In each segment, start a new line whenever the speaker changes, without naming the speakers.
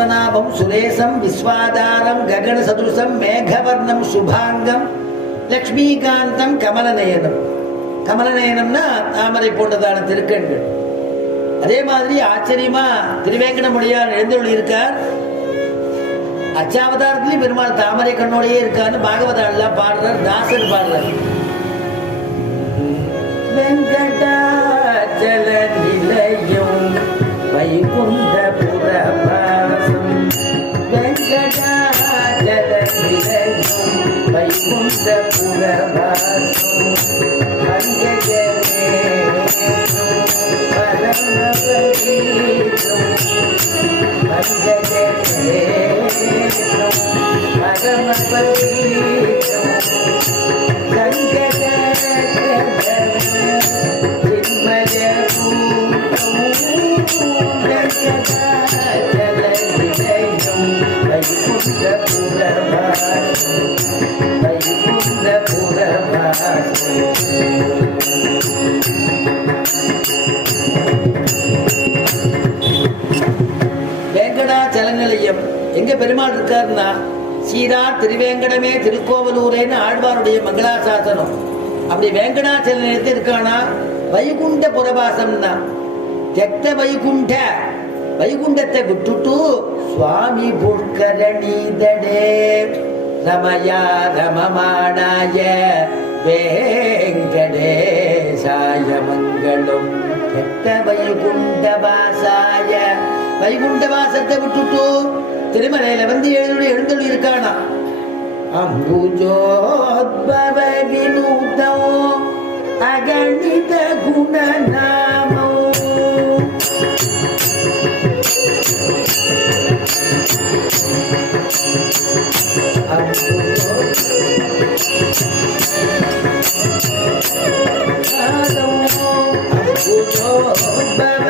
பத்மநாபம் சுரேசம் விஸ்வாதாரம் ககன சதுசம் மேகவர்ணம் சுபாங்கம் லக்ஷ்மிகாந்தம் கமலநயனம். கமலநயனம்னா தாமரை போன்றதான திருக்கண்கள். அதே மாதிரி ஆச்சரியமா திருவேங்கடமுடியார் எழுந்தொழி இருக்கார் அச்சாவதாரத்திலையும் பெருமாள் தாமரை கண்ணோடையே இருக்கான்னு பாகவதாள்லாம் பாடுறார் தாசர் பாடுறார். வைகுண்டபுர பாசம் அங்கஜமே பரமபதீதம் வெங்கடாச்சலநிலையம் எங்க பெருமாள் இருக்காருன்னா? சீரா திருவேங்கடமே திருக்கோவலூரேன்னு ஆழ்வாருடைய மங்களாசாசனம். அப்படி வெங்கடாச்சல நிலையத்தில் இருக்கானா வைகுண்ட புரவாசம்னா தெத்த வைகுண்ட. வைகுண்டத்தை விட்டுட்டு சுவாமி புஷ்கரணீதடே ரமயா ரமமானாய வேங்கடேசாய மங்களும் தெக்த வைகுண்டவாசாய வைகுண்டவாசத்தை விட்டுட்டு திருமலையில வந்து எழுந்து எழுந்தொழி இருக்கானா அம்புஜோத்பவ வினூதோ அகணித குணநாமோ Thank you.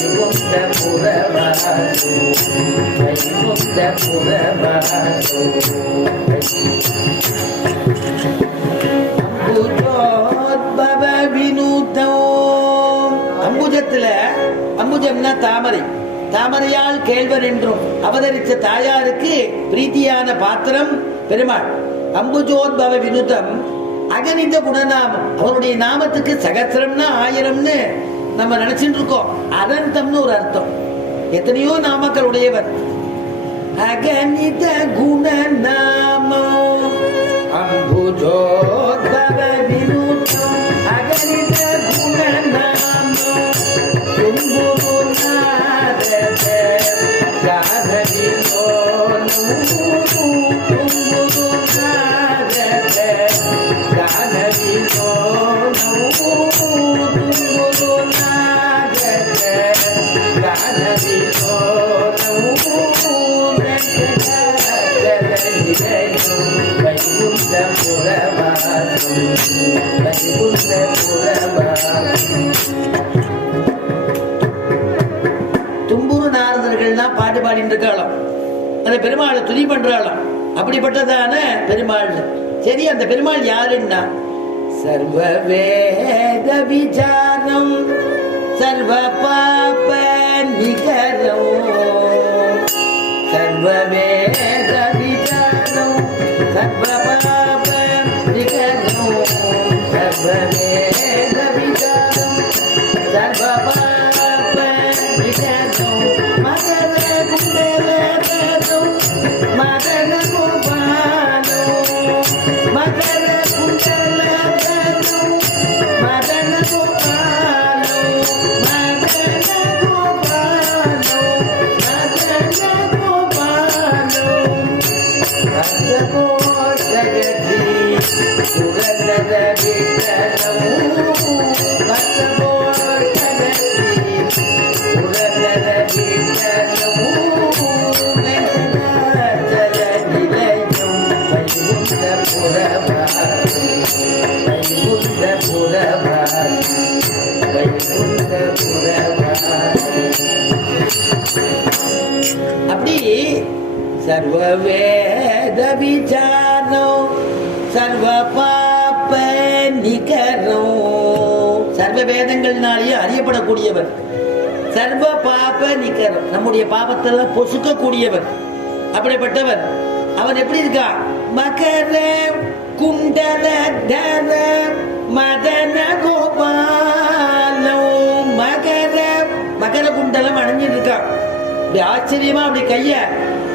அம்புஜோத்பவ வினூதோ அம்புஜோத்பவ வினூதோ அம்புஜத்துல அம்புஜம்னா தாமரை. தாமரையால் கேள்வர் என்றும் அவதரித்த தாயாருக்கு பிரீத்தியான பாத்திரம் பெருமாள். அம்புஜோத்பவ வினுதம் அகனித குணநாமம். அவருடைய நாமத்துக்கு சகசிரம்னா ஆயிரம்னு நம்ம நினைச்சிட்டு இருக்கோம் அனந்தம்னு ஒரு அர்த்தம் எத்தனையோ நாமக்கள் உடையவர் அகனித குணநாமம் அம்புஜோத்பவ வினுதம் அகனித குணநாமம் தும்புரு நாரதர்கள்லாம் பாட்டு பாடிட்டு இருக்காளாம் அந்த பெருமாளை துதி பண்றாளாம். அப்படிப்பட்டதான பெருமாள். சரி அந்த பெருமாள் யாருன்னா? சர்வ வேத விசாரம் சர்வ பாப நிகரம் சர்வ வேத சர்வ பாப நிகரம் சர்வ அப்படி சர்வ வேத விசாரம் சர்வ பாப்ப நிகரம் சர்வ வேதங்கள்னாலேயே அறியப்படக்கூடியவர். சர்வ பாப நிகரம் நம்முடைய பாபத்தெல்லாம் பொசுக்கக்கூடியவர். அப்படிப்பட்டவர். அவன் எப்படி இருக்கான்? மகர குண்டல தர மதன கோபாலம் மகர மகர குண்டலம் அணிஞ்சிட்டு இருக்கான் அப்படி ஆச்சரியமா அப்படி கைய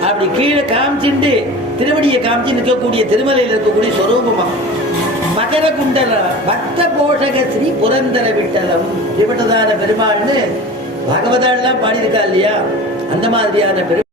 அப்படி கீழே காமிச்சுட்டு திருவடியை காமிச்சு நிற்கக்கூடிய திருமலையில் இருக்கக்கூடிய சொரூபமா? மகர குண்டல பக்த போஷக ஸ்ரீ புரந்தர விட்டலம். இப்படிப்பட்டதான பெருமாள்னு பகவதாள்லாம் பாடியிருக்கா இல்லையா? அந்த மாதிரியான பெருமாள்